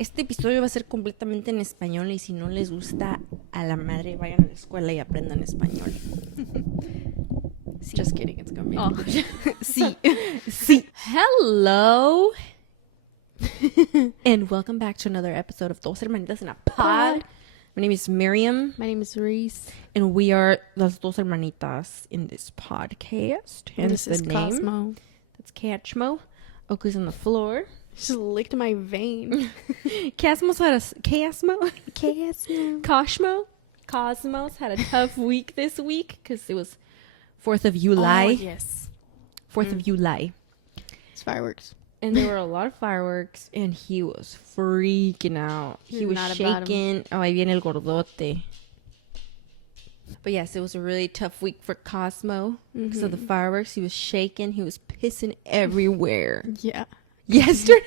Este episodio va a ser completamente en español y si no les gusta a la madre, vayan a la escuela y aprendan español. Sí. Just kidding, it's gonna be Oh. Sí. Sí. Hello. And welcome back to another episode of Dos Hermanitas in a Pod. My name is Miriam. My name is Reese. And we are las Dos Hermanitas in this podcast. And Hence this is the name. Cosmo. That's Catchmo. Oakley's on the floor. She just licked my vein. Cosmos had a... Cosmo? Cosmo. Cosmos had a tough week this week because it was 4th of July. Oh, yes. 4th of July. It's fireworks. And there were a lot of fireworks, and he was freaking out. He was Not about shaking. Oh, ahí viene el gordote. But yes, it was a really tough week for Cosmo because of the fireworks. He was shaking. He was pissing everywhere. Yeah. Yesterday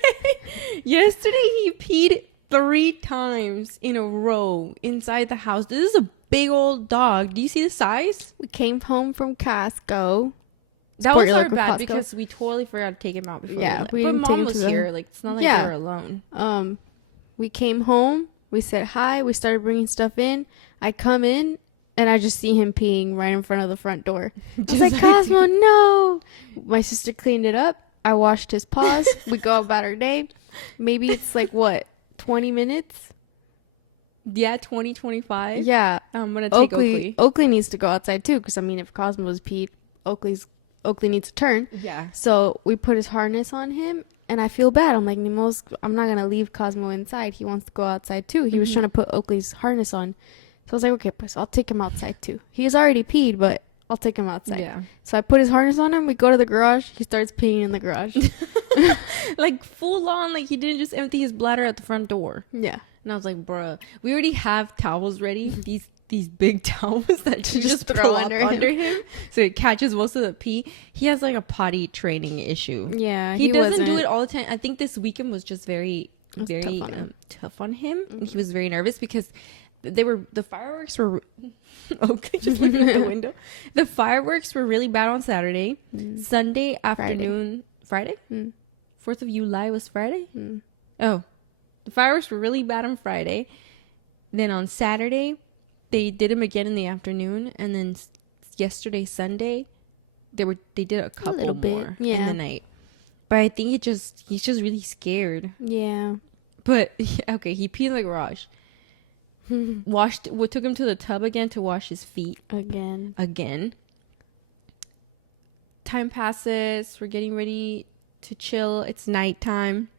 he peed 3 times in a row inside the house. This is a big old dog. Do you see the size? We came home from Costco. That was Support your our local bad Costco. because we totally forgot to take him out before. Yeah, we we left. didn't But take mom him was to the- here. Like, it's not like Yeah. we were alone. We came home. We said hi. We started bringing stuff in. I come in, and I just see him peeing right in front of the front door. I was Just like, like- Cosmo, no. My sister cleaned it up. I washed his paws. We go about our day. Maybe it's like, what, 20 minutes? Yeah, 2025. Yeah. I'm gonna take Oakley. Oakley needs to go outside too, because I mean, if Cosmo's peed, Oakley needs to turn. Yeah. So we put his harness on him, and I feel bad. I'm like, Nimos, I'm not gonna leave Cosmo inside. He wants to go outside too. He was trying to put Oakley's harness on, so I was like, okay, pues I'll take him outside too. He's already peed, but I'll take him outside. Yeah. So I put his harness on him. We go to the garage. He starts peeing in the garage. Like full on, like he didn't just empty his bladder at the front door. Yeah. And I was like, bruh, we already have towels ready. These big towels that you just throw throw under under him. So it catches most of the pee. He has like a potty training issue. Yeah. He doesn't do wasn't- it all the time. I think this weekend was just very was very tough on him. tough on him. And he was very nervous because the fireworks were okay, just looking at the window. The fireworks were really bad on Saturday. Sunday afternoon, Friday? 4th of July was Friday? Oh. The fireworks were really bad on Friday. Then on Saturday, they did them again in the afternoon, and then yesterday, Sunday, they did a couple little bit, more in yeah. the night. But I think he's just really scared. Yeah. But okay, he peed in the garage. We took him to the tub again to wash his feet again. Time passes. We're getting ready to chill. It's nighttime.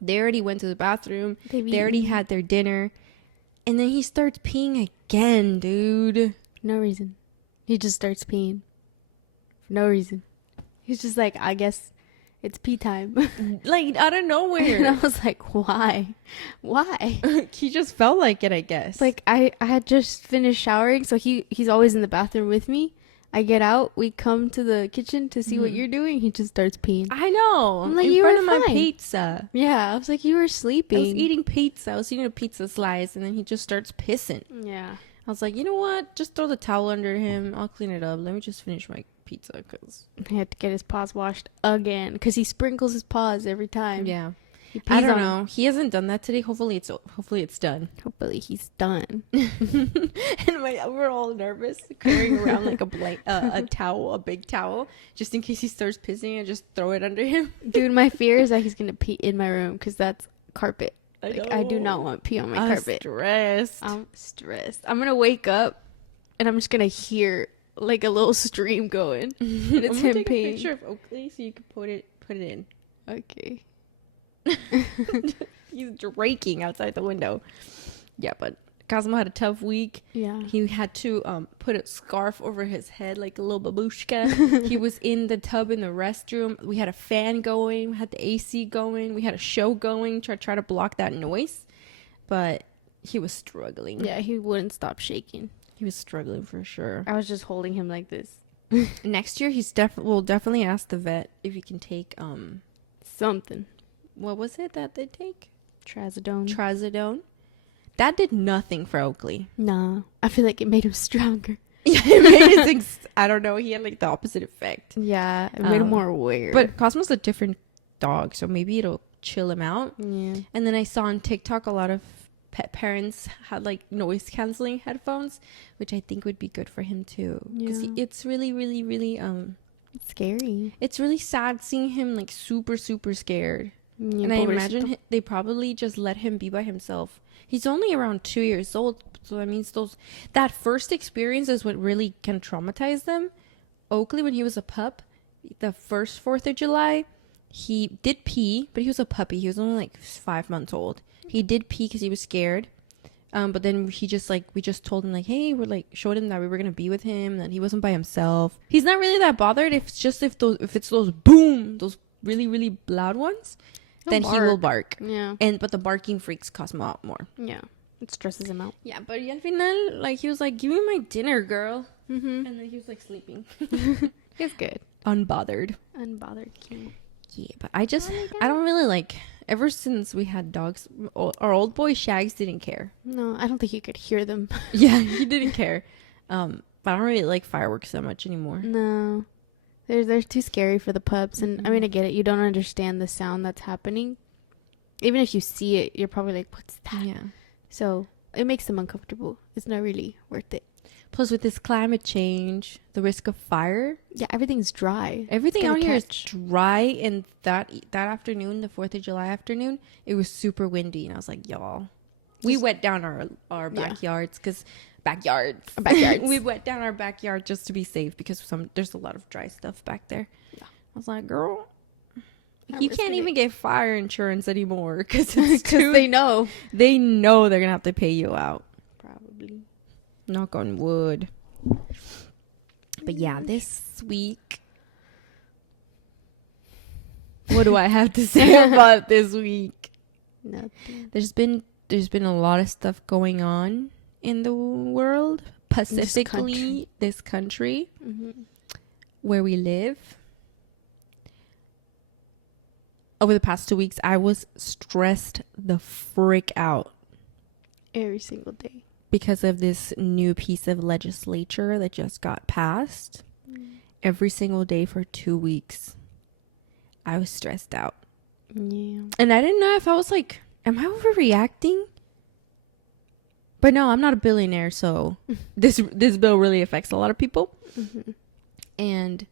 They already went to the bathroom. They already had their dinner. And then he starts peeing again, dude. No reason. He just starts peeing. For no reason. He's just like, I guess it's pee time. Like, out of And I nowhere. was like, why? Why? He just felt like it, I guess. Like, I had just finished showering, so he's always in the bathroom with me. I get out, we come to the kitchen to see what you're doing. He just starts peeing. I know. I'm like, in you front were of my fine. pizza. Yeah, I was like, you were I sleeping. was eating pizza. I was eating a pizza slice, and then he just starts pissing. Yeah. I was like, you know what? Just throw the towel under him. I'll clean it up. Let me just finish my pizza, because I had to get his paws washed again, because he sbrinkles his paws every time. yeah. He I pees don't on- know. He hasn't done that today. Hopefully it's done. Hopefully he's done. And we're all nervous, carrying around like a towel, a big towel, just in case he starts pissing, and just throw it under him. Dude, my fear is that he's going to pee in my room, because that's carpet. I do not want pee on my I'm carpet. stressed. I'm stressed. I'm gonna wake up and I'm just gonna hear like a little stream going. And it's I'm gonna him take a peeing. picture of Oakley so you can put it in. Okay. He's raking outside the window. Yeah, but Cosmo had a tough week. Yeah. He had to put a scarf over his head like a little babushka. He was in the tub in the restroom. We had a fan going. We had the AC going. We had a show going to try to block that noise. But he was struggling. Yeah, he wouldn't stop shaking. He was struggling for sure. I was just holding him like this. Next year, we'll definitely ask the vet if he can take, Something. what was it that they take? Trazodone. Trazodone. That did nothing for Oakley. Nah. I feel like it made him stronger. Yeah, it made his I don't know. He had like the opposite effect. Yeah, it made him more aware. But Cosmo's a different dog, so maybe it'll chill him out. Yeah. And then I saw on TikTok a lot of pet parents had like noise canceling headphones, which I think would be good for him too. Because it's really, really, really It's scary. it's really sad seeing him like super, super scared. Yeah, And I pobrecito. imagine they probably just let him be by himself. He's only around 2 years old, so that means that first experience is what really can traumatize them. Oakley, when he was a pup, the first 4th of July, he did pee, but he was a puppy. He was only like 5 months old. He did pee because he was scared. But then we just told him like, hey, we're like, showed him that we were going to be with him, that he wasn't by himself. He's not really that bothered if it's those boom, those really, really loud ones, then he will bark. Yeah. But the barking freaks Cosmo out more. Yeah. It stresses him out. Yeah, but al final, like, he was like, give me my dinner, girl. Mm-hmm. And then he was like sleeping. It's good. Unbothered. Unbothered. Cute. Yeah, but I don't really like, ever since we had dogs, our old boy Shags didn't care. No, I don't think you could hear them. Yeah, he didn't care. But I don't really like fireworks that much anymore. No. They're too scary for the pups. And I mean, I get it. You don't understand the sound that's happening. Even if you see it, you're probably like, what's that? Yeah. So it makes them uncomfortable. It's not really worth it. Plus, with this climate change, the risk of fire. Yeah, everything's dry. Everything It's out gonna here catch. is dry. And that afternoon, the 4th of July afternoon, it was super windy. And I was like, y'all. We wet down our backyards because backyards. We wet down our backyard just to be safe because there's a lot of dry stuff back there. Yeah. I was like, girl, you can't even get fire insurance anymore because they know. They know they're gonna have to pay you out. Probably. Knock on wood. But yeah, this week, what do I have to say about this week? Nothing. There's been a lot of stuff going on in the world, specifically this country where we live. Over the past 2 weeks, I was stressed the frick out Every single day. because of this new piece of legislature that just got passed. Every single day for 2 weeks, I was stressed out. Yeah. And I didn't know if I was like, am I overreacting? But no, I'm not a billionaire, so this bill really affects a lot of people. Mm-hmm. And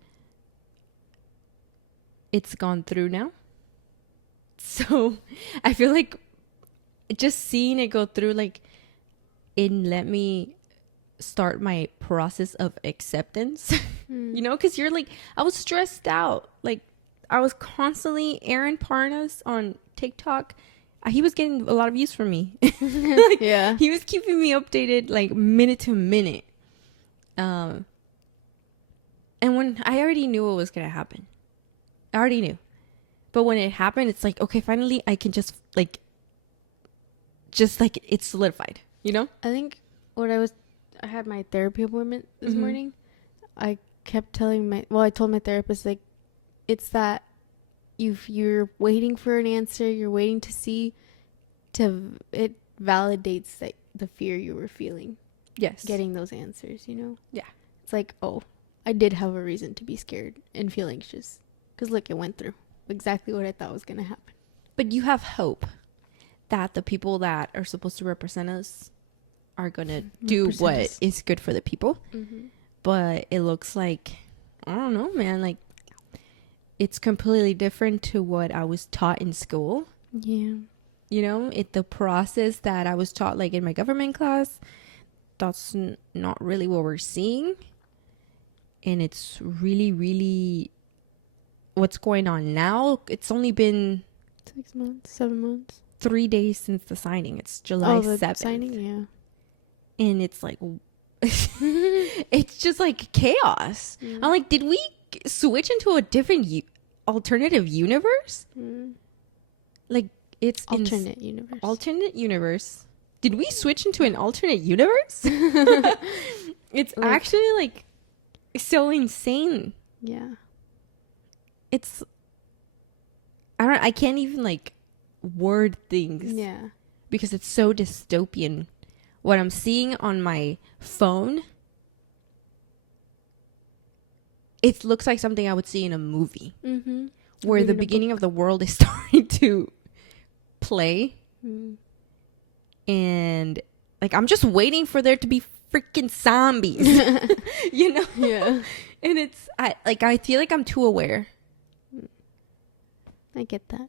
it's gone through now. So I feel like just seeing it go through, like, it let me start my process of acceptance. You know, because you're like, I was stressed out. Like, I was constantly Aaron Parnas on TikTok. He was getting a lot of views from me. Like, yeah. he was keeping me updated like minute to minute. And when I already knew what was going to happen. I already knew. But when it happened, it's like, okay, finally I can just like it's solidified, you know? I think I had my therapy appointment this morning. I kept I told my therapist, like, it's that you're waiting for an answer, you're waiting to see, it validates that the fear you were feeling. Yes. Getting those answers, you know? Yeah. It's like, oh, I did have a reason to be scared and feel anxious. Because look, it went through exactly what I thought was going to happen. But you have hope that the people that are supposed to represent us are going to do what is good for the people. Mm-hmm. But it looks like, I don't know, man, like, it's completely different to what I was taught in school. Yeah. You know, the process that I was taught, like, in my government class, that's not really what we're seeing. And it's really, really what's going on now. It's only been 6 months, 7 months. 3 days since the signing. It's July 7th. Signing, yeah. And it's like, it's just like chaos. I'm like, did we switch into a different alternative universe? Like, it's alternate universe. Alternate universe. Did we switch into an alternate universe? It's like, actually like so insane. Yeah. I can't even like word things. Yeah. Because it's so dystopian. What I'm seeing on my phone, it looks like something I would see in a movie. Mm-hmm. Where the beginning of the world is starting to play. And like, I'm just waiting for there to be freaking zombies. You know? Yeah. And I feel like I'm too aware. I get that.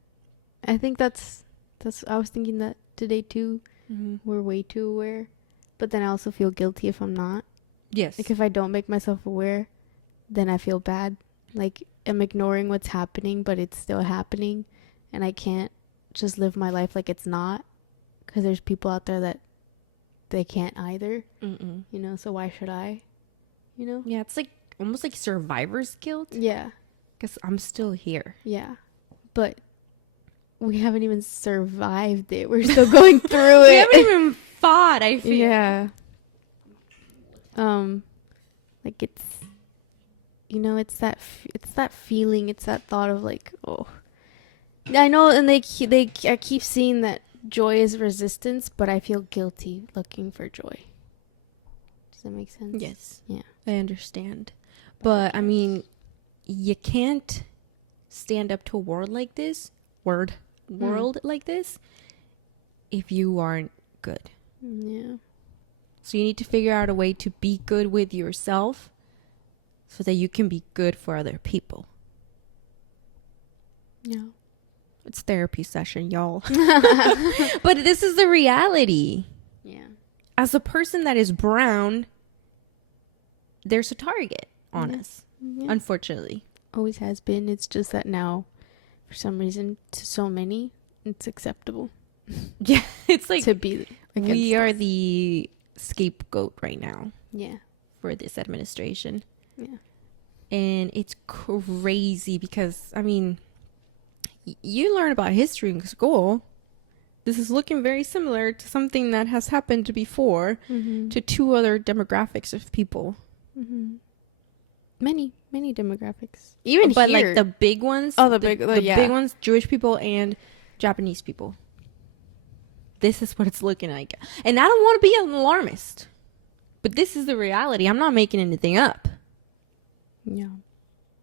I think that's I was thinking that today too. We're way too aware. But then I also feel guilty if I'm not. Yes. Like if I don't make myself aware, then I feel bad. Like I'm ignoring what's happening, but it's still happening. And I can't just live my life like it's not. Because there's people out there that they can't either. You know, so why should I? You know? Yeah, it's like almost like survivor's guilt. Yeah. Because I'm still here. Yeah. But we haven't even survived it. We're still going through it. We haven't even fought, I feel. Yeah. Like it's, you know, it's that feeling, it's that thought of like, oh, I know, and I keep seeing that joy is resistance, but I feel guilty looking for joy. Does that make sense? Yes. Yeah. I understand. But I mean, you can't stand up to a world like this, like this, if you aren't good. Yeah. So you need to figure out a way to be good with yourself so that you can be good for other people. Yeah. It's therapy session, y'all. But this is the reality. Yeah. As a person that is brown, there's a target on us, unfortunately. Always has been. It's just that now, for some reason, to so many, it's acceptable. Yeah, it's like to be we are the scapegoat right now. Yeah. For this administration. Yeah. And it's crazy because, I mean, you learn about history in school. This is looking very similar to something that has happened before to two other demographics of people. Many demographics. Even but here. like the big ones. Oh, the big ones, Jewish people and Japanese people. This is what it's looking like. And I don't want to be an alarmist. But this is the reality. I'm not making anything up. Yeah.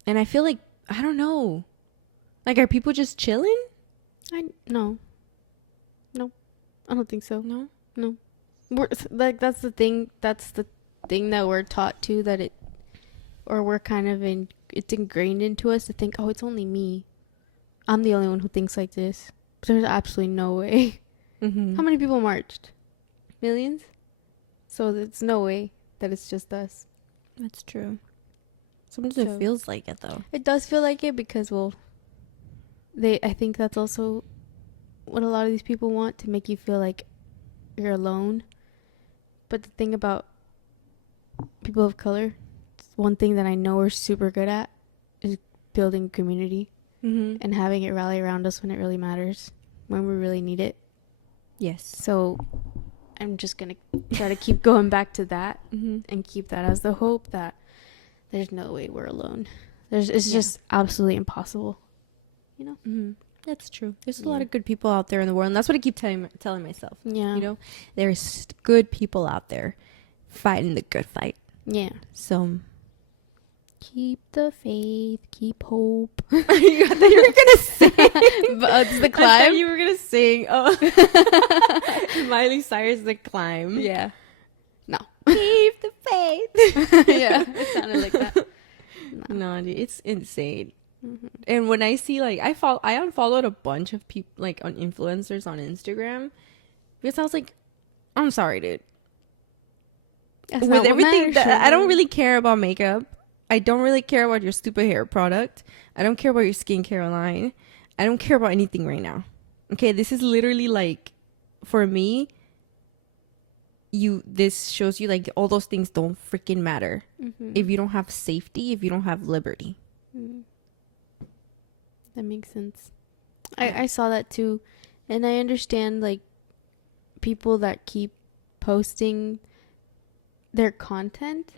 And I feel like, I don't know. Like, are people just chilling? No. I don't think so. No. We're like, that's the thing that we're taught to, that we're kind of it's ingrained into us to think, oh, it's only me. I'm the only one who thinks like this. But there's absolutely no way. How many people marched? Millions? So there's no way that it's just us. That's true. Sometimes it feels like it, though. It does feel like it because, well, I think that's also what a lot of these people want, to make you feel like you're alone. But the thing about people of color, one thing that I know we're super good at is building community and having it rally around us when it really matters, when we really need it. Yes. So I'm just going to try to keep going back to that and keep that as the hope that there's no way we're alone. It's just absolutely impossible. You know? That's true. There's a lot of good people out there in the world. And that's what I keep telling myself. Yeah. You know, there's good people out there fighting the good fight. Yeah. So keep the faith, keep hope. I thought you were going to sing. But it's The Climb. I thought you were going to sing. Oh. Miley Cyrus, The Climb. Yeah. No. Keep the faith. Yeah. It sounded like that. No, dude, it's insane. And when I see, like, I unfollowed a bunch of people, like, on influencers on Instagram, because I was like, I'm sorry, dude. That's With everything I don't really care about makeup. I don't really care about your stupid hair product. I don't care about your skincare line. I don't care about anything right now. Okay, this is literally like, for me, this shows you, like, all those things don't freaking matter if you don't have safety, if you don't have liberty. That makes sense. I saw that too. And I understand, like, people that keep posting their content.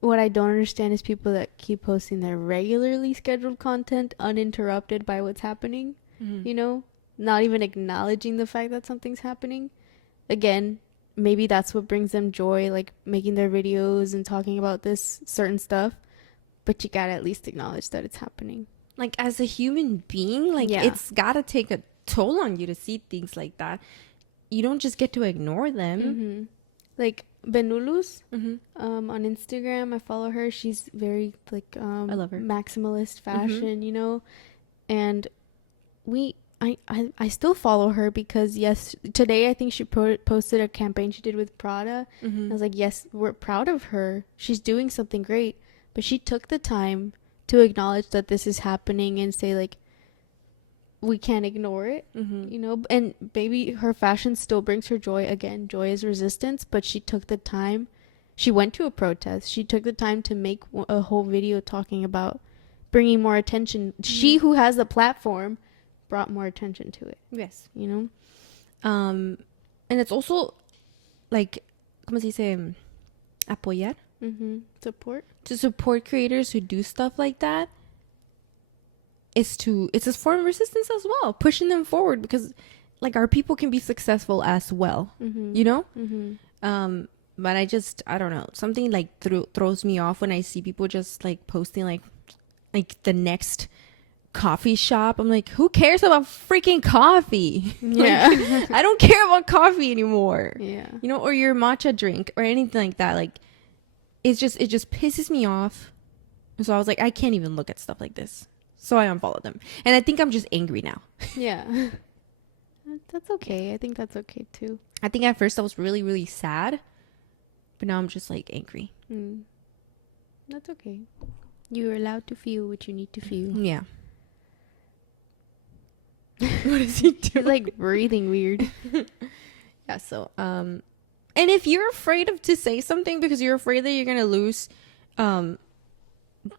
What I don't understand is people that keep posting their regularly scheduled content uninterrupted by what's happening. You know? Not even acknowledging the fact that something's happening. Again, maybe that's what brings them joy, like making their videos and talking about this certain stuff. But you gotta at least acknowledge that it's happening. Like, as a human being, like, it's gotta take a toll on you to see things like that. You don't just get to ignore them. Mm-hmm. Like Benulus, Mm-hmm. on Instagram, I follow her. She's very like I love her. maximalist fashion, you know, and I still follow her because yes, today I think she posted a campaign she did with Prada. Mm-hmm. I was like, yes, we're proud of her. She's doing something great, but she took the time to acknowledge that this is happening and say like, we can't ignore it, Mm-hmm. you know. And maybe her fashion still brings her joy. Again, joy is resistance, but she took the time. She went to a protest. She took the time to make a whole video talking about bringing more attention. Mm-hmm. She who has the platform brought more attention to it, Yes. you know. And it's also like, ¿cómo se dice? Apoyar. Mm-hmm. Support. To support creators who do stuff like that. It's a form of resistance as well, pushing them forward, because like our people can be successful as well, Mm-hmm. you know. Mm-hmm. But I don't know, something like throws me off when I see people just like posting like the next coffee shop. I'm like, who cares about freaking coffee? Yeah. Like, I don't care about coffee anymore. Yeah. You know, or your matcha drink or anything like that. Like, it just pisses me off. And so I was like, I can't even look at stuff like this. So I unfollowed them. And I think I'm just angry now. Yeah. That's okay. I think that's okay too. I think at first I was really, really sad. But now I'm just like angry. Mm. That's okay. You're allowed to feel what you need to feel. Yeah. What is he doing? He's like breathing weird. Yeah, so and if you're afraid to say something because you're afraid that you're gonna lose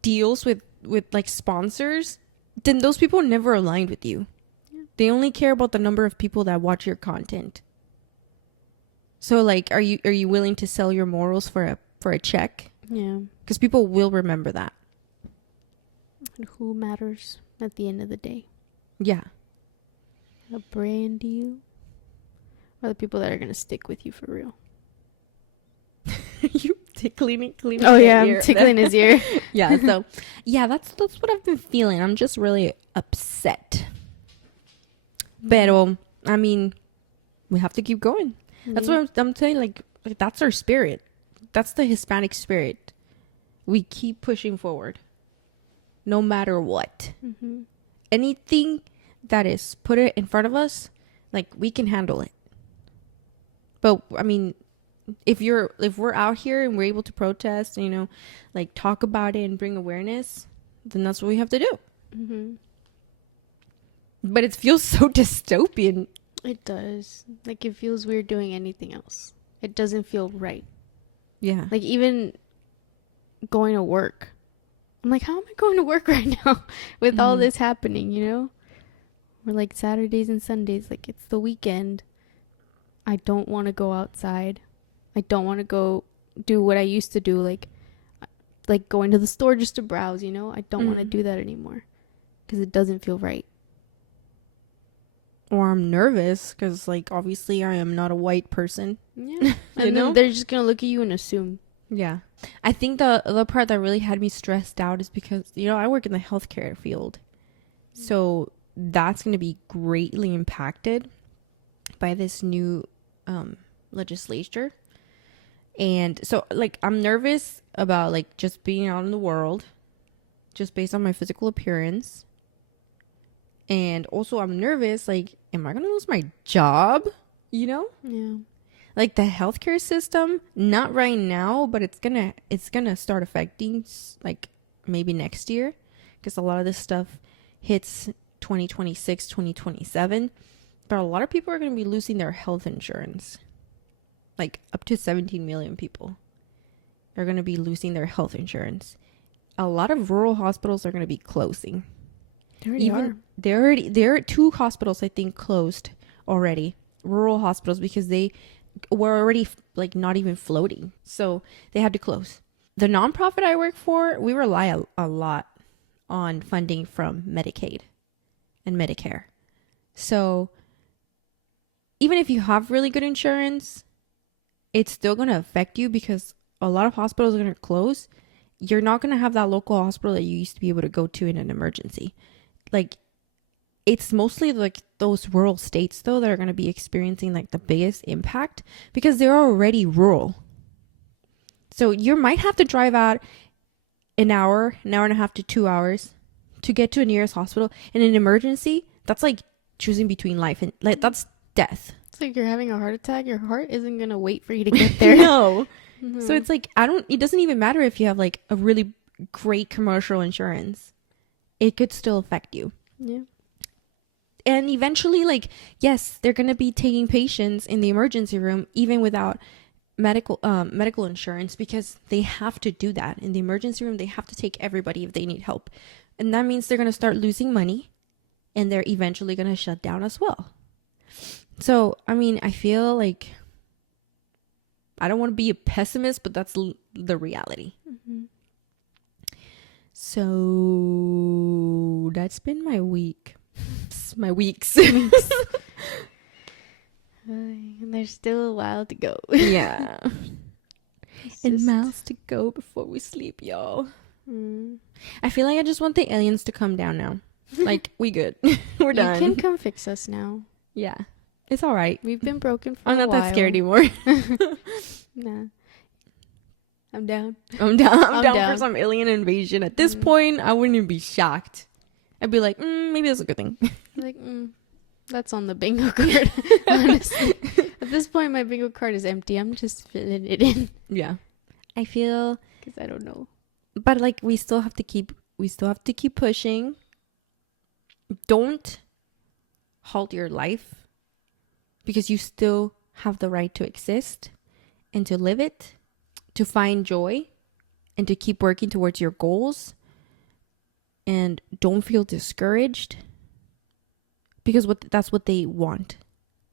deals with like sponsors, then those people never aligned with you. Yeah. They only care about the number of people that watch your content. So like, are you willing to sell your morals for a check? Yeah. Because people will remember that. And who matters at the end of the day? Yeah. A brand deal, or the people that are gonna stick with you for real? You cleaning Oh his yeah, ear. I'm tickling his ear. Yeah, so yeah, that's what I've been feeling. I'm just really upset. Pero I mean, we have to keep going. That's what I'm saying. Like that's our spirit. That's the Hispanic spirit. We keep pushing forward, no matter what. Mm-hmm. Anything that is put it in front of us, like we can handle it. But I mean, if we're out here and we're able to protest, you know, like talk about it and bring awareness, then that's what we have to do. Mm-hmm. But it feels so dystopian. It does. Like it feels weird doing anything else. It doesn't feel right. Yeah. Like even going to work. I'm like, how am I going to work right now with all this happening, you know? Or like Saturdays and Sundays, like it's the weekend. I don't want to go outside. I don't want to go do what I used to do, like going to the store just to browse, you know? I don't want to do that anymore because it doesn't feel right. Or I'm nervous because, like, obviously I am not a white person. Yeah. And know? then they're just going to look at you and assume. Yeah. I think the other part that really had me stressed out is because, you know, I work in the healthcare field. So that's going to be greatly impacted by this new legislature. And so, like, I'm nervous about, like, just being out in the world just based on my physical appearance. And also I'm nervous, like, am I going to lose my job? You know? Yeah. Like the healthcare system, not right now, but it's gonna start affecting like maybe next year, because a lot of this stuff hits 2026, 2027. But a lot of people are gonna be losing their health insurance. Like up to 17 million people are gonna be losing their health insurance. A lot of rural hospitals are gonna be closing. There are 2 hospitals I think closed already, rural hospitals, because they were already like not even floating, so they had to close. The nonprofit I work for, we rely a lot on funding from Medicaid and Medicare. So even if you have really good insurance, it's still going to affect you because a lot of hospitals are going to close. You're not going to have that local hospital that you used to be able to go to in an emergency. Like it's mostly like those rural states though that are going to be experiencing like the biggest impact because they're already rural. So you might have to drive out an hour and a half to 2 hours to get to a nearest hospital. In an emergency, that's like choosing between life and like that's death. It's like you're having a heart attack. Your heart isn't gonna wait for you to get there. No. Mm-hmm. So it's like it doesn't even matter if you have like a really great commercial insurance. It could still affect you. Yeah. And eventually, like, yes, they're gonna be taking patients in the emergency room even without medical insurance because they have to do that. In the emergency room, they have to take everybody if they need help. And that means they're gonna start losing money and they're eventually gonna shut down as well. So, I mean, I feel like I don't want to be a pessimist, but that's the reality. Mm-hmm. So that's been my week. My weeks. And there's still a while to go. Yeah. And miles to go before we sleep, y'all. I feel like I just want the aliens to come down now. Like, we good. We're done. You can come fix us now. Yeah. It's all right. We've been broken for I'm a not while. that scared anymore. Nah. I'm down. I'm down for some alien invasion. At this point, I wouldn't even be shocked. I'd be like, maybe that's a good thing. Like, that's on the bingo card. Honestly. At this point, my bingo card is empty. I'm just filling it in. Yeah. I feel... Because I don't know. But, like, we still have to keep pushing. Don't halt your life. Because you still have the right to exist and to live it, to find joy, and to keep working towards your goals. And don't feel discouraged because that's what they want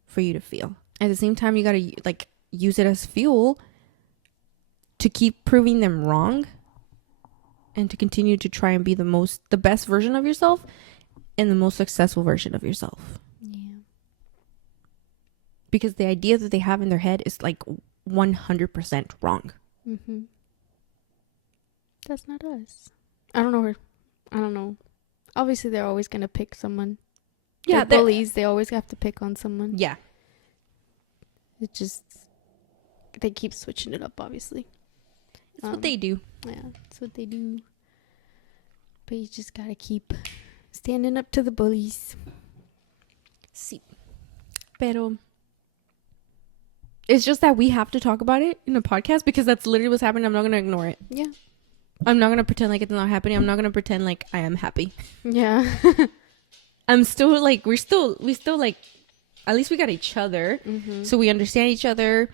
for you to feel. At the same time, you got to like use it as fuel to keep proving them wrong and to continue to try and be the best version of yourself and the most successful version of yourself. Yeah. Because the idea that they have in their head is like 100% wrong. Mm-hmm. That's not us. I don't know. Obviously, they're always going to pick someone. Yeah, they're bullies. They always have to pick on someone. Yeah. It just... They keep switching it up, obviously. That's what they do. Yeah, that's what they do. But you just got to keep standing up to the bullies. Sí. Pero... It's just that we have to talk about it in a podcast because that's literally what's happening. I'm not going to ignore it. Yeah. I'm not going to pretend like it's not happening. I'm not going to pretend like I am happy. Yeah. I'm still like, we still like, at least we got each other. Mm-hmm. So we understand each other.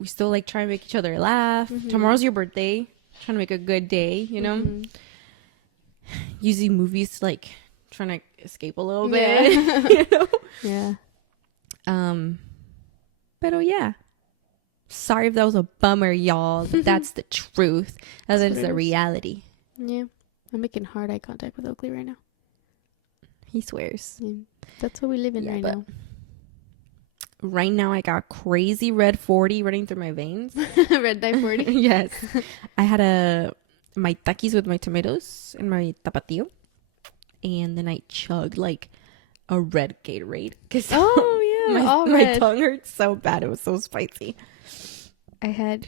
We still like try and make each other laugh. Mm-hmm. Tomorrow's your birthday. Trying to make a good day, you know? Mm-hmm. Using movies to like trying to escape a little bit. You know? Yeah. Pero yeah. Sorry if that was a bummer, y'all. That's the truth. That is the reality. Yeah. I'm making hard eye contact with Oakley right now. He swears. Yeah. That's what we live in right now. Right now, I got crazy red 40 running through my veins. Red dye 40? Yes. I had my takis with my tomatoes and my tapatio. And then I chugged like a red Gatorade. Oh, yeah. My tongue hurt so bad. It was so spicy. I had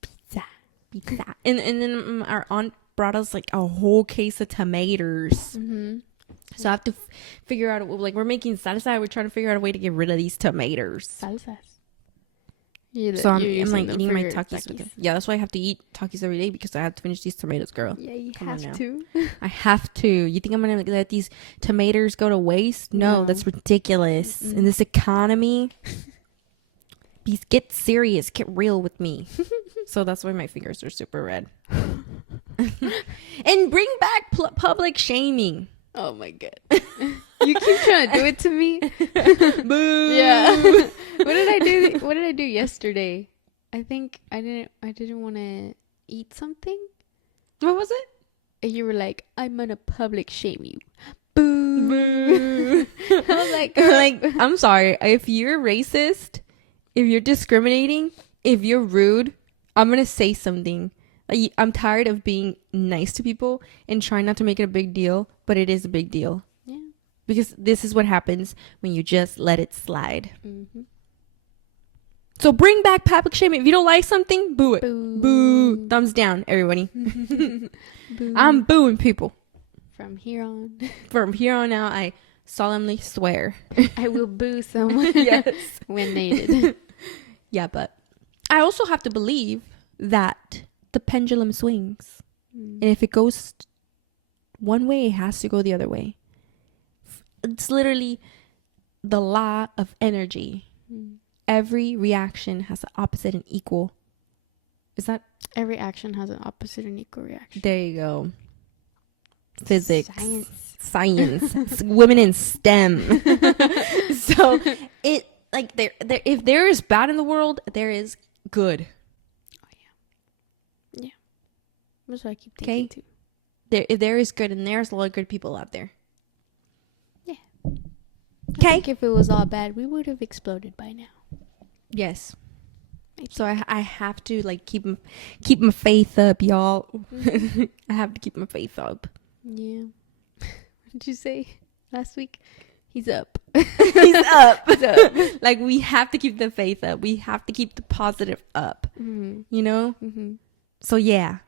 pizza. And then our aunt brought us like a whole case of tomatoes. Mm-hmm. So I have to figure out, like, we're making salsa. We're trying to figure out a way to get rid of these tomatoes. Salsas. So I'm like eating my Takis with it. Yeah, that's why I have to eat Takis every day because I have to finish these tomatoes, girl. Yeah, you have to. I have to. You think I'm going to let these tomatoes go to waste? No, that's ridiculous. In this economy, please get serious. Get real with me. So that's why my fingers are super red. And bring back public shaming. Oh my god. You keep trying to do it to me. Boo. Yeah. What did I do yesterday? I think I didn't want to eat something. What was it? And you were like, I'm gonna public shame you. Boo. Boo. I was like, I'm sorry. If you're racist, if you're discriminating, if you're rude, I'm gonna say something. I'm tired of being nice to people and trying not to make it a big deal, but it is a big deal. Yeah. Because this is what happens when you just let it slide. Mm-hmm. So bring back public shaming. If you don't like something, boo it. Boo. Boo. Thumbs down, everybody. Boo. I'm booing people. From here on. From here on out, I solemnly swear. I will boo someone Yes. when needed. Yeah, but I also have to believe that the pendulum swings. And if it goes one way, it has to go the other way. It's literally the law of energy. Every reaction has an opposite and equal. Is that? Every action has an opposite and equal reaction. There you go. Physics. Science. Women in STEM. So it like there if there is bad in the world, there is good. Oh yeah. That's what I keep thinking too. If there is good, and there's a lot of good people out there. Yeah. Okay. I think if it was all bad, we would have exploded by now. Yes. So I have to like keep my faith up, y'all. I have to keep my faith up. Yeah. What did you say last week? He's up. He's up. So, like, we have to keep the faith up. We have to keep the positive up. Mm-hmm. You know? Mm-hmm. So, yeah.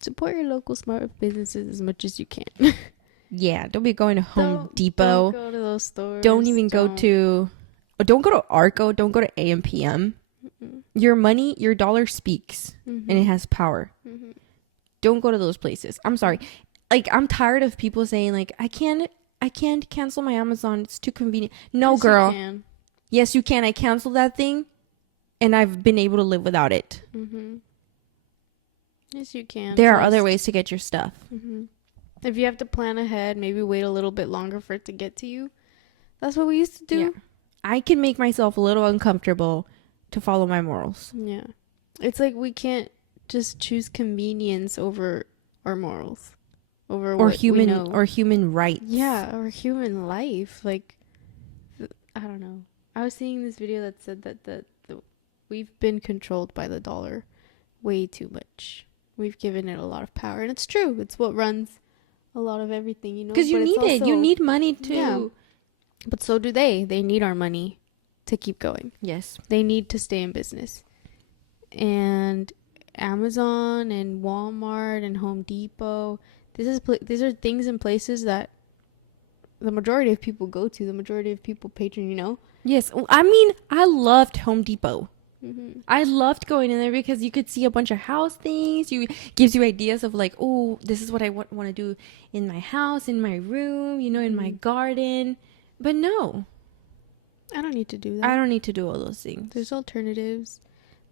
Support your local smart businesses as much as you can. Yeah. Don't be going to Home Depot. Don't go to those stores. Don't go to Arco. Don't go to AMPM. Mm-mm. Your money, your dollar speaks. Mm-hmm. And it has power. Mm-hmm. Don't go to those places. I'm sorry. Like, I'm tired of people saying, like, I can't cancel my Amazon. It's too convenient. No, Yes, girl. You can. Yes, you can. I canceled that thing, and I've been able to live without it. Mm-hmm. Yes, you can. There are other ways to get your stuff. Mm-hmm. If you have to plan ahead, maybe wait a little bit longer for it to get to you. That's what we used to do. Yeah. I can make myself a little uncomfortable to follow my morals. Yeah. It's like we can't just choose convenience over our morals. Over Or what human we know. or human rights. Yeah, or human life. Like, I don't know. I was seeing this video that said that the we've been controlled by the dollar way too much. We've given it a lot of power, and it's true. It's what runs a lot of everything, you know. Because you need it. You need money too. Yeah. But so do they. They need our money to keep going. Yes. They need to stay in business. And Amazon and Walmart and Home Depot, these are things and places that the majority of people go to, the majority of people patron, you know? Yes. I mean, I loved Home Depot. Mm-hmm. I loved going in there because you could see a bunch of house things. Gives you ideas of like, oh, this is what I want to do in my house, in my room, you know, in my garden. But no, I don't need to do that. I don't need to do all those things. There's alternatives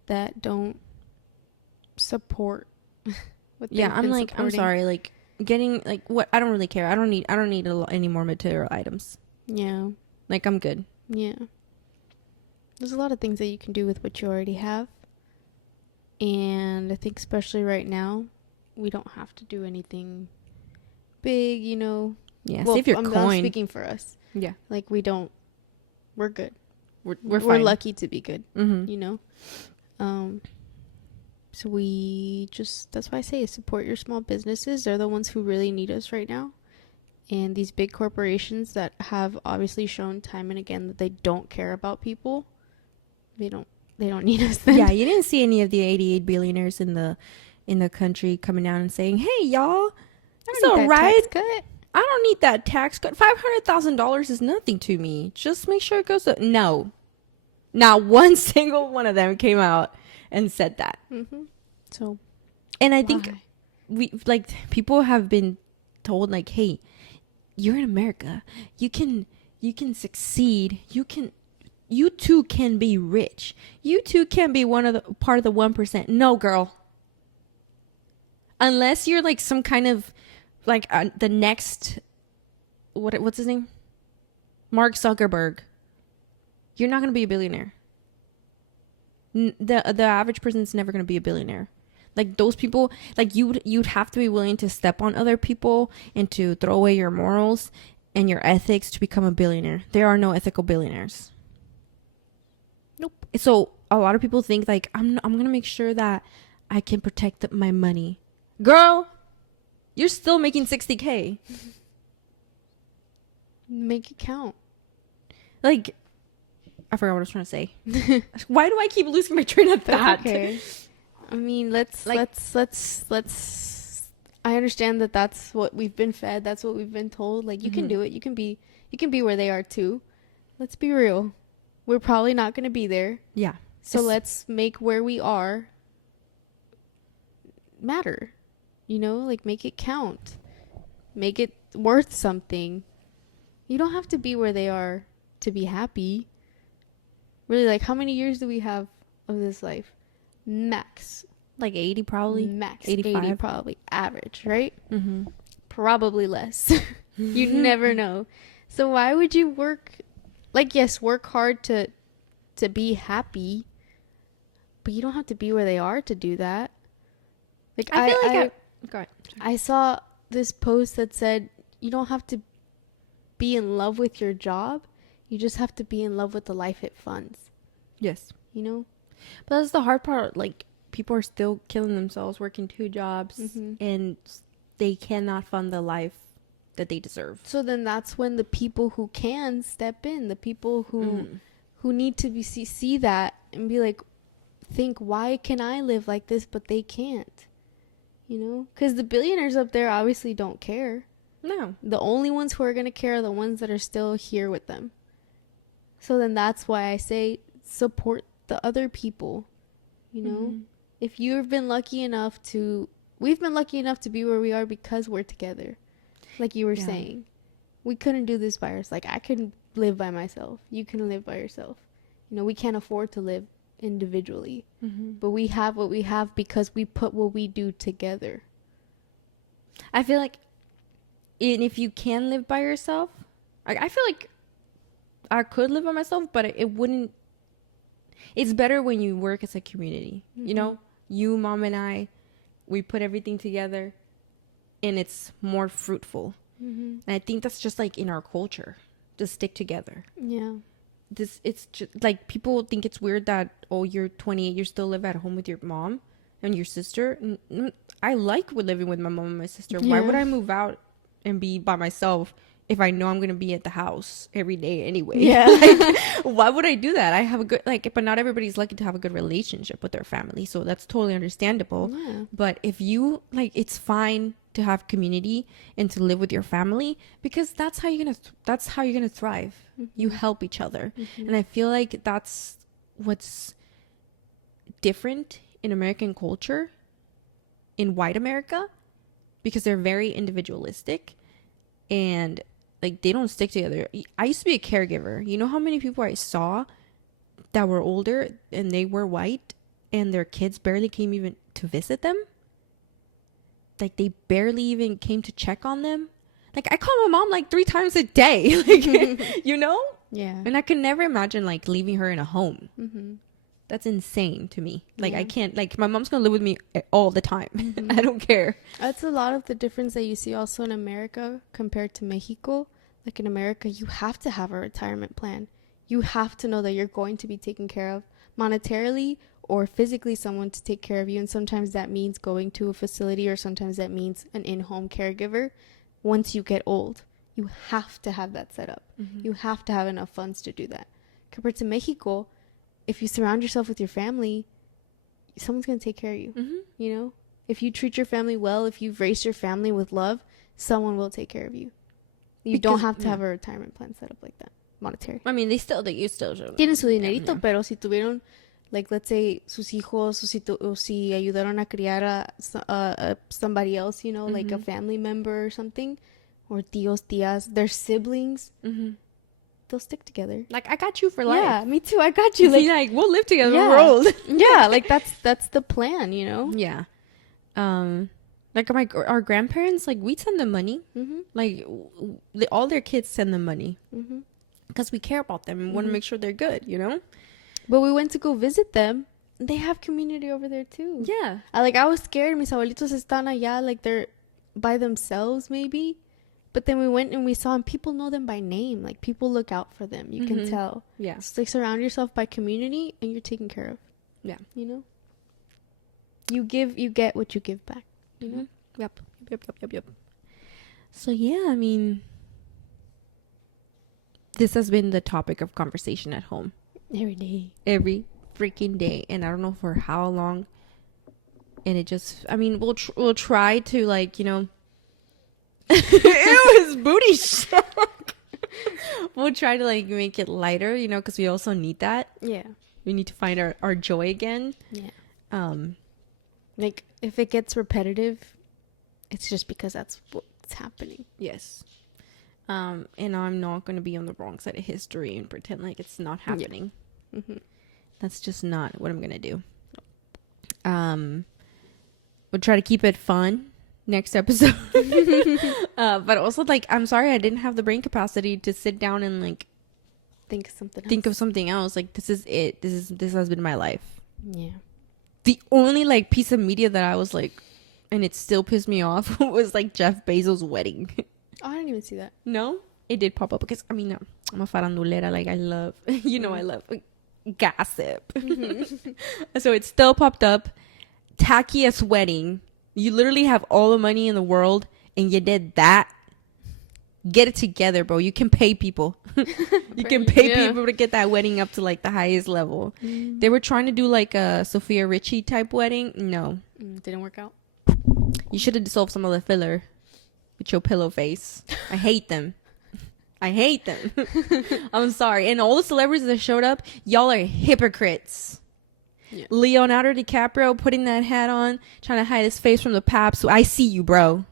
that don't support what Yeah, they've I'm been like, supporting. I'm sorry, like getting like what I don't really care. I don't need any more material items. Yeah. Like I'm good. Yeah. There's a lot of things that you can do with what you already have. And I think especially right now, we don't have to do anything big, you know. Yeah, Well, save your I'm coin. speaking for us. Yeah, Like we're good. we're fine. We're lucky to be good, Mm-hmm. you know. So that's why I say support your small businesses. They're the ones who really need us right now. And these big corporations that have obviously shown time and again that they don't care about people, they don't need us then. Yeah, you didn't see any of the 88 billionaires in the country coming out and saying, "Hey, y'all, it's all right. I don't need that tax cut. $500,000 is nothing to me. Just make sure it goes to..." No, not one single one of them came out and said that. Mm-hmm. So, and I think people have been told like, "Hey, you're in America. You can succeed. You too can be rich. You too can be part of the 1%. No, girl. Unless you're like some kind of like the next what's his name? Mark Zuckerberg. You're not going to be a billionaire. The average person's never going to be a billionaire. Like those people, like you'd have to be willing to step on other people and to throw away your morals and your ethics to become a billionaire. There are no ethical billionaires. nope. So a lot of people think like I'm gonna make sure that I can protect my money. Girl, you're still making $60K. Make it count. Like, I forgot what I was trying to say. Why do I keep losing my train of thought? Okay. I mean, let's. I understand that that's what we've been fed. That's what we've been told. Like, you can do it. You can be where they are too. Let's be real. We're probably not going to be there. Yeah. So let's make where we are matter. You know, like, make it count. Make it worth something. You don't have to be where they are to be happy. Really, like, how many years do we have of this life? Max. Like 80 probably. Max. 85. 80 probably. Average, right? Mm-hmm. Probably less. You never know. So why would you work, like, yes, work hard to be happy, but you don't have to be where they are to do that. Like, I feel like go ahead. I saw this post that said you don't have to be in love with your job. You just have to be in love with the life it funds. Yes. You know? But that's the hard part. Like, people are still killing themselves working 2 jobs and they cannot fund the life that they deserve. So then that's when the people who can step in, the people who need to see that and be like, think, why can I live like this but they can't? You know? Because the billionaires up there obviously don't care. No. The only ones who are going to care are the ones that are still here with them. So then that's why I say support the other people. You know? If you've been lucky enough to... We've been lucky enough to be where we are because we're together. Like you were saying. We couldn't do this by ourselves. Like, I couldn't live by myself. You can live by yourself. You know, we can't afford to live individually. But we have what we have because we put what we do together. I feel like... And if you can live by yourself... I feel like I could live by myself, but it wouldn't... It's better when you work as a community. You know? You, Mom, and I, we put everything together, and it's more fruitful. And I think that's just like in our culture, to stick together. Yeah. It's just like, people think it's weird that, oh, you're 28, you still live at home with your mom and your sister. I like living with my mom and my sister. Why would I move out and be by myself if I know I'm going to be at the house every day anyway? Yeah. Like, why would I do that? I have a good, like, but not everybody's lucky to have a good relationship with their family. So that's totally understandable. Yeah. But if you, like, it's fine to have community and to live with your family, because that's how you're going to thrive. You help each other. And I feel like that's what's different in American culture, in white America, because they're very individualistic and, like, they don't stick together. I used to be a caregiver. You know how many people I saw that were older and they were white and their kids barely came even to visit them? Like, they barely even came to check on them. Like, I call my mom like 3 times a day. Like, you know? Yeah. And I could never imagine, like, leaving her in a home. That's insane to me. Like, I can't, like, my mom's gonna live with me all the time. I don't care. That's a lot of the difference that you see also in America compared to Mexico. Like, in America, you have to have a retirement plan. You have to know that you're going to be taken care of monetarily or physically, someone to take care of you. And sometimes that means going to a facility, or sometimes that means an in-home caregiver. Once you get old, you have to have that set up. You have to have enough funds to do that. Compared to Mexico, if you surround yourself with your family, someone's going to take care of you. You know, if you treat your family well, if you've raised your family with love, someone will take care of you. You don't have to have a retirement plan set up like that. Monetary. I mean, you still should. Tienen su dinerito, pero si tuvieron, like, let's say, sus hijos, o si ayudaron a criar a somebody else, you know, like a family member or something, or tíos, tías, their siblings, they'll stick together. Like, I got you for life. Yeah, me too. I got you. Like, we'll live together when we're old. Yeah, like, that's the plan, you know? Yeah. Like, our grandparents, like, we'd send them money. Like, all their kids send them money. Because we care about them and want to make sure they're good, you know? But we went to go visit them. They have community over there too. Yeah. I was scared. Mis abuelitos están allá, like, they're by themselves maybe. But then we went and we saw, and people know them by name. Like, people look out for them. You can tell. Yeah. It's like, surround yourself by community and you're taken care of. Yeah. You know? You get what you give back. You know? Yep. So, yeah, I mean, this has been the topic of conversation at home Every day. every freaking day, and I don't know for how long. And it just, I mean, we'll try to, like, you know, ew, his booty shock. We'll try to, like, make it lighter, you know, because we also need that. Yeah. We need to find our joy again. Yeah. Like, if it gets repetitive, it's just because that's what's happening. Yes. And I'm not going to be on the wrong side of history and pretend like it's not happening. Yeah. Mm-hmm. That's just not what I'm going to do. We'll try to keep it fun next episode. But also, like, I'm sorry I didn't have the brain capacity to sit down and, like, Think of something else. think of something else. Like, this is it. This has been my life. Yeah. The only, like, piece of media that I was like, and it still pissed me off, was like Jeff Bezos' wedding. Oh, I didn't even see that. No, it did pop up because, I mean, I'm a farandulera. Like, I love, you know, I love gossip. So it still popped up. Tackiest wedding. You literally have all the money in the world and you did that. Get it together, bro. You can pay people. You can pay people to get that wedding up to, like, the highest level. They were trying to do, like, a Sophia Richie type wedding. No. Didn't work out. You should have dissolved some of the filler with your pillow face. I hate them. I hate them. I'm sorry. And all the celebrities that showed up, y'all are hypocrites. Yeah. Leonardo DiCaprio putting that hat on, trying to hide his face from the paps. So I see you, bro.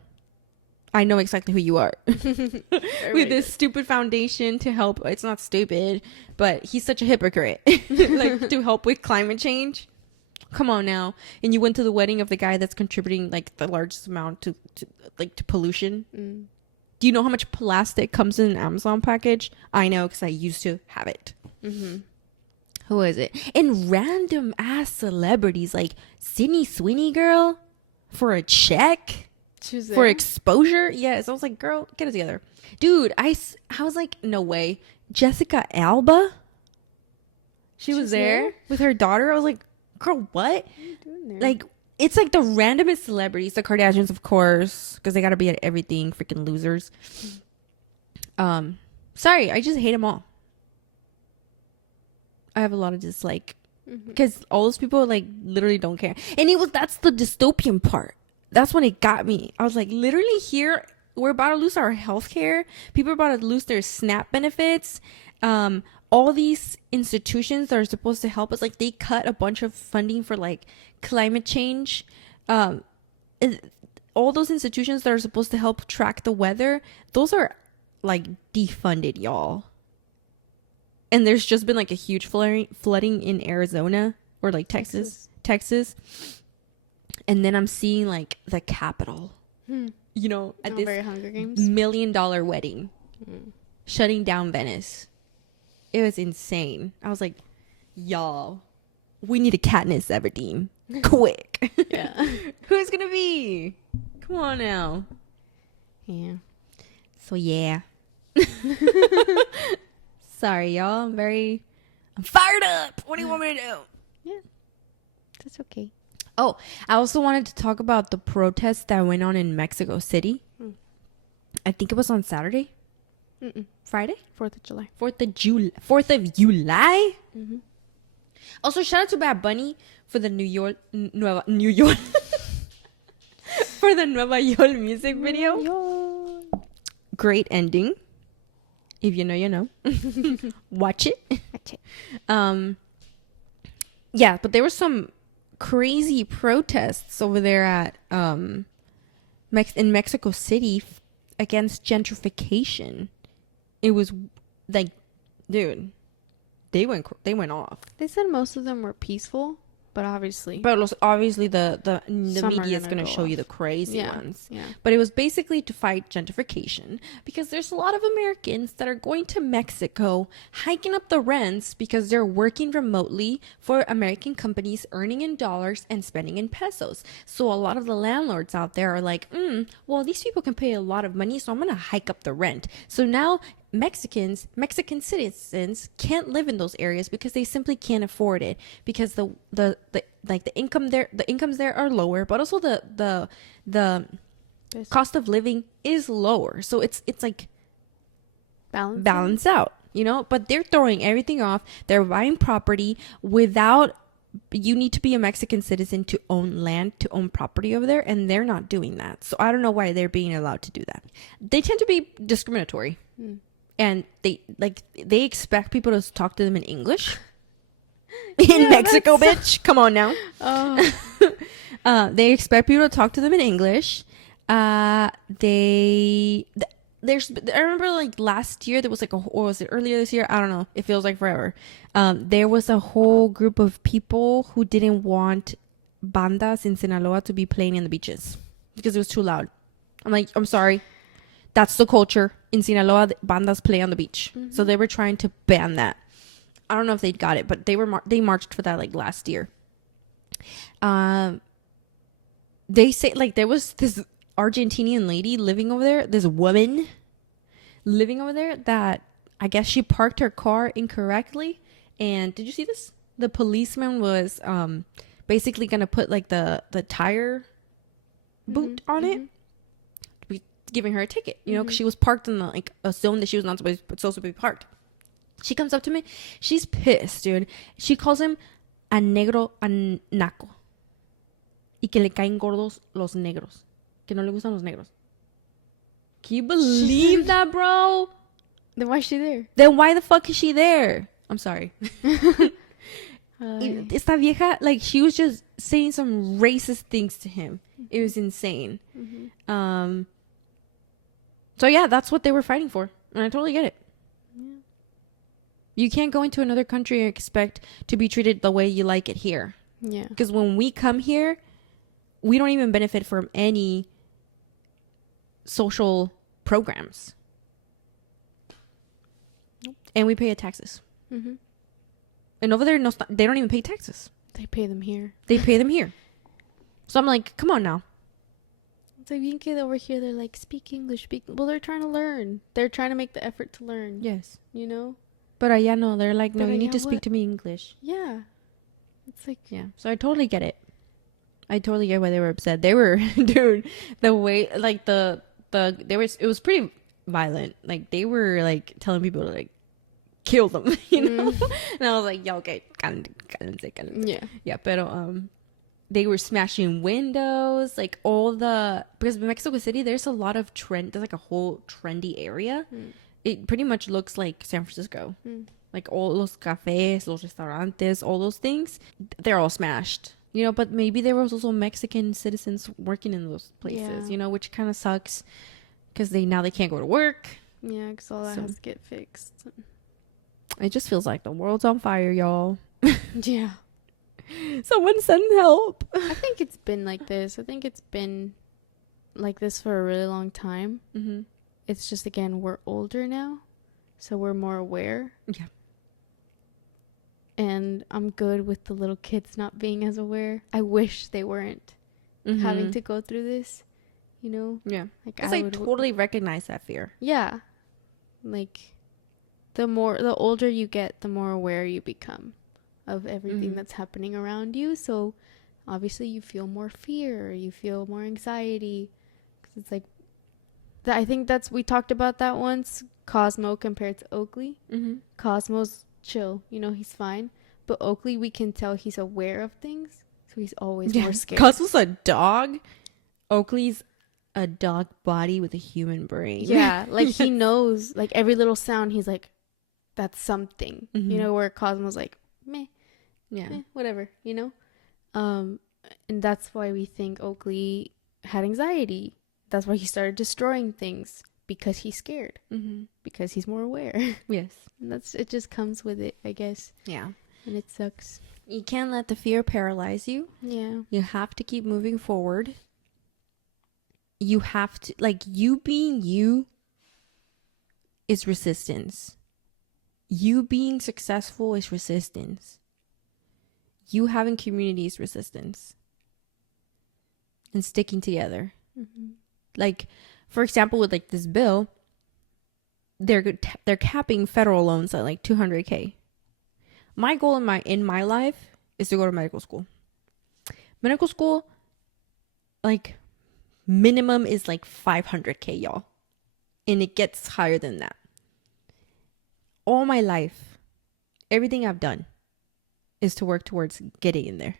I know exactly who you are. With this stupid foundation to help. It's not stupid, but he's such a hypocrite. Like, to help with climate change. Come on now. And you went to the wedding of the guy that's contributing, like, the largest amount to pollution. Do you know how much plastic comes in an Amazon package? I know, because I used to have it. Who is it? And random ass celebrities like Sydney Sweeney, girl, for a check, for exposure. Yes, I was like, girl, get it together, dude. I was like, no way. Jessica Alba, she was there with her daughter. I was like, girl, what? What are you doing there? Like, it's like the randomest celebrities, the Kardashians, of course, because they gotta be at everything. Freaking losers. Sorry, I just hate them all. I have a lot of dislike because all those people, like, literally don't care. And that's the dystopian part. That's when it got me. I was like, literally here, we're about to lose our health care. People are about to lose their SNAP benefits. All these institutions that are supposed to help us, like, they cut a bunch of funding for, like, climate change. All those institutions that are supposed to help track the weather, those are, like, defunded, y'all. And there's just been, like, a huge flooding in Arizona or, like, Texas. And then I'm seeing, like, the Capitol, you know, at this Hunger Games. $1 million wedding, shutting down Venice. It was insane. I was like, y'all, we need a Katniss Everdeen. Quick. Yeah. Who's going to be? Come on now. Yeah. So, yeah. Sorry, y'all. I'm fired up. What do you want me to do? Yeah. That's okay. Oh, I also wanted to talk about the protests that went on in Mexico City. I think it was on Saturday. Friday? 4th of July. 4th of July? Also, shout out to Bad Bunny for the New York for the Nueva York music video. Great ending. If you know, you know. Watch it. Yeah, but there were some crazy protests over there at in Mexico City against gentrification. It was like, dude, they went off. They said most of them were peaceful, but obviously the some media is are going to go show you off. the crazy ones. Yeah. But it was basically to fight gentrification because there's a lot of Americans that are going to Mexico, hiking up the rents because they're working remotely for American companies, earning in dollars and spending in pesos. So a lot of the landlords out there are like, well, these people can pay a lot of money, so I'm going to hike up the rent. So now Mexican citizens can't live in those areas because they simply can't afford it because the incomes there are lower, but also the cost of living is lower. So it's like balance out. but they're throwing everything off. They're buying property without, you need to be a Mexican citizen to own land, to own property over there, and they're not doing that. So I don't know why they're being allowed to do that. They tend to be discriminatory. And they expect people to talk to them in English. In Mexico, bitch. Come on now. Oh. They expect people to talk to them in English. I remember like last year there was like or was it earlier this year? I don't know. It feels like forever. There was a whole group of people who didn't want bandas in Sinaloa to be playing in the beaches because it was too loud. I'm like, I'm sorry. That's the culture in Sinaloa. Bandas play on the beach. So they were trying to ban that. I don't know if they got it, but they marched for that like last year. They say like there was this Argentinian lady living over there, this woman living over there that I guess she parked her car incorrectly. And did you see this? The policeman was basically gonna put like the tire boot on it, giving her a ticket, because she was parked in like a zone that she was not supposed to be parked. She comes up to me, she's pissed, dude. She calls him a negro, a naco, y que le caen gordos los negros, que no le gustan los negros. Can you believe that, bro? Then why is she there? Then why the fuck is she there? I'm sorry. Esta vieja, like, she was just saying some racist things to him. It was insane. So yeah, that's what they were fighting for, and I totally get it. Yeah. You can't go into another country and expect to be treated the way you like it here. Yeah. Because when we come here, we don't even benefit from any social programs. Nope. And we pay taxes. And over there, they don't even pay taxes. They pay them here. They pay them here. So I'm like, come on now. It's like, being kid over here, they're like, speak English. Well, they're trying to learn. They're trying to make the effort to learn. Yes. But allá no, they're like, no, you need to speak to me English. Yeah. It's like, yeah. So I totally get it. I totally get why they were upset. They were, dude, the way, like, it was pretty violent. Like, they were, like, telling people to, like, kill them, And I was like, yeah, okay. Yeah. Yeah, but, they were smashing windows, like, because in Mexico City, there's a lot of there's, like, a whole trendy area. It pretty much looks like San Francisco. Like, all los cafes, los restaurantes, all those things, they're all smashed. But maybe there was also Mexican citizens working in those places, which kind of sucks because now they can't go to work. Yeah, because all that has to get fixed. It just feels like the world's on fire, y'all. Yeah. Someone send help. I think it's been like this. I think it's been like this for a really long time. It's just, again, we're older now, so we're more aware. Yeah. And I'm good with the little kids not being as aware. I wish they weren't having to go through this, Yeah. Like, I totally recognize that fear. Yeah. Like, the older you get, the more aware you become of everything that's happening around you. So, obviously, you feel more fear. You feel more anxiety. 'Cause it's like, I think we talked about that once. Cosmo compared to Oakley. Cosmo's chill, he's fine, but Oakley, we can tell he's aware of things, so he's always more scared. Cosmo's a dog. Oakley's a dog body with a human brain. Yeah, like, he knows, like, every little sound, he's like, that's something. Where Cosmo's like, meh, whatever, and that's why we think Oakley had anxiety. That's why he started destroying things, because he's scared, because he's more aware. Yes. And it just comes with it, I guess. Yeah. And it sucks. You can't let the fear paralyze you. Yeah. You have to keep moving forward. You have to, like, you being you is resistance. You being successful is resistance. You having community is resistance. And sticking together. Like, for example, with, like, this bill, they're capping federal loans at like $200K. My goal in my life is to go to medical school. Medical school, like, minimum is like $500K, y'all, and it gets higher than that. all my life, everything I've done is to work towards getting in there.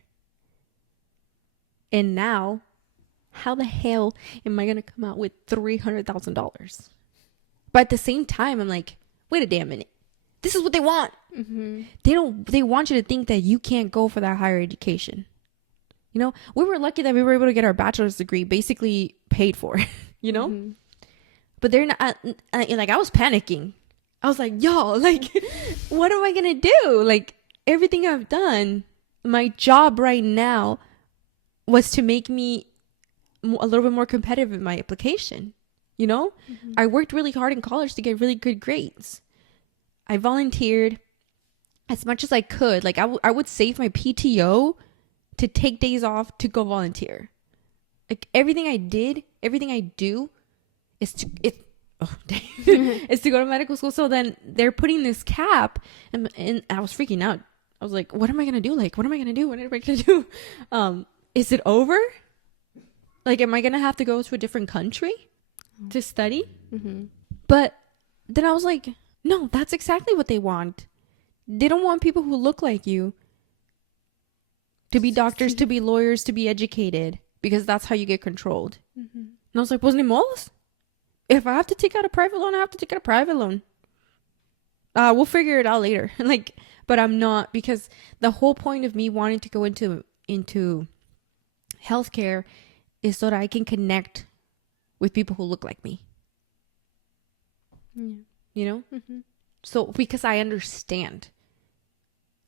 And now, how the hell am I going to come out with $300,000? But at the same time, I'm like, wait a damn minute. This is what they want. They want you to think that you can't go for that higher education. You know, we were lucky that we were able to get our bachelor's degree basically paid for, you know? But they're not, like, I was panicking. I was like, yo, like, what am I going to do? Like, everything I've done, my job right now was to make me a little bit more competitive in my application. You know, I worked really hard in college to get really good grades. I volunteered as much as I could. Like, I would save my PTO to take days off to go volunteer. Like, everything I did, everything I do is to is to go to medical school. So then they're putting this cap, and I was freaking out. I was like, what am I gonna do? Like, what am I gonna do? What am I gonna do? Is it over? Like, am I gonna have to go to a different country to study? But then I was like, no, that's exactly what they want. They don't want people who look like you to be doctors, to be lawyers, to be educated, because that's how you get controlled. And I was like, pues ni modos. If I have to take out a private loan, I have to take out a private loan. We'll figure it out later. Like, but I'm not, because the whole point of me wanting to go into healthcare is so that I can connect with people who look like me. You know? So, because I understand.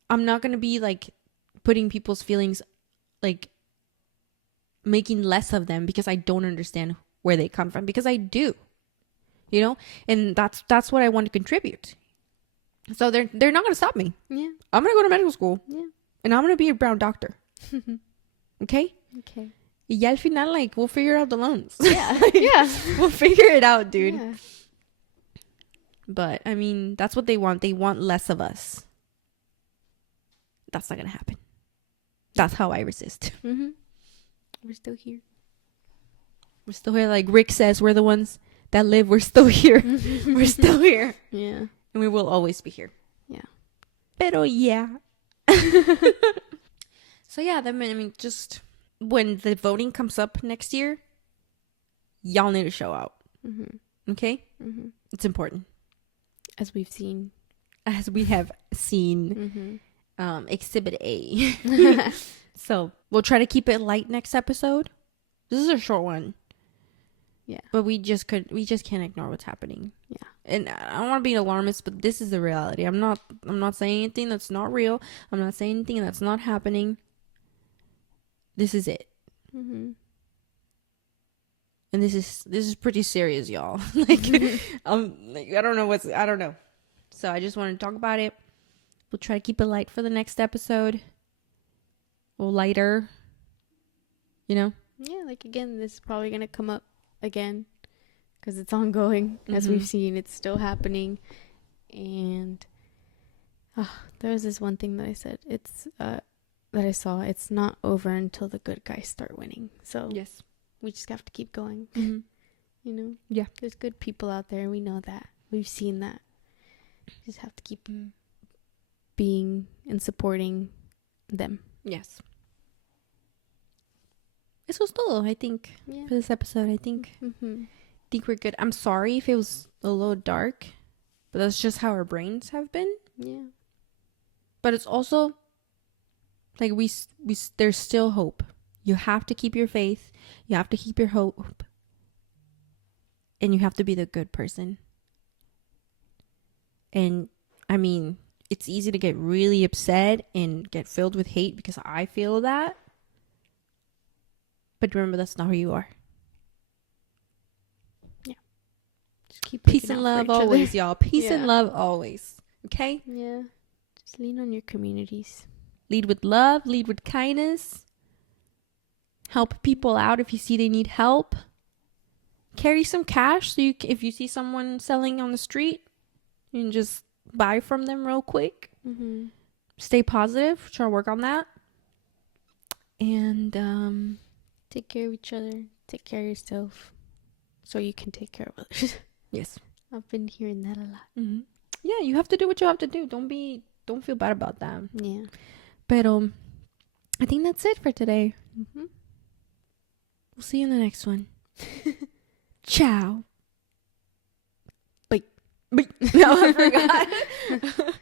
I'm not going to be like putting people's feelings, like making less of them because I don't understand where they come from, because I do, you know, and that's what I want to contribute. So they're not going to stop me. Yeah. I'm going to go to medical school. Yeah. And I'm going to be a brown doctor. Okay? Okay. Y al final, like, we'll figure out the loans. Yeah. Yeah. We'll figure it out, dude. Yeah. But, I mean, that's what they want. They want less of us. That's not going to happen. That's how I resist. We're still here. We're still here. Like Rick says, we're the ones that live. We're still here. We're still here. Yeah. And we will always be here. Yeah. Pero yeah. So yeah, I mean, just when the voting comes up next year, y'all need to show out. Okay? It's important. As we've seen. As we have seen. Exhibit A. So we'll try to keep it light next episode. This is a short one. Yeah. But we just can't ignore what's happening. Yeah. And I don't want to be an alarmist, but this is the reality. I'm not saying anything that's not real. I'm not saying anything that's not happening. This is it. And this is pretty serious, y'all. like, I don't know. So I just want to talk about it. We'll try to keep it light for the next episode. Well, lighter. You know? Yeah, like, again, this is probably going to come up again because it's ongoing. As we've seen, it's still happening. And there was this one thing that I said. It's that I saw. It's not over until the good guys start winning. So yes, we just have to keep going. You know? Yeah. There's good people out there. We know that. We've seen that. We just have to keep being and supporting them. Yes. Eso es todo, I think, for this episode. I think we're good. I'm sorry if it was a little dark, but that's just how our brains have been. Yeah. But it's also like we there's still hope. You have to keep your faith. You have to keep your hope. And you have to be the good person. And I mean, it's easy to get really upset and get filled with hate because I feel that. But remember, that's not who you are. Yeah. Just keep peace and love always, y'all. Peace and love always. Okay? Yeah. Just lean on your communities. Lead with love. Lead with kindness. Help people out if you see they need help. Carry some cash so if you see someone selling on the street, you can just buy from them real quick. Stay positive. Try to work on that. And take care of each other. Take care of yourself so you can take care of others. Yes. I've been hearing that a lot. Yeah, you have to do what you have to do. Don't feel bad about that. Yeah. But I think that's it for today. Mm-hmm. We'll see you in the next one. Ciao. Bye. No, I forgot.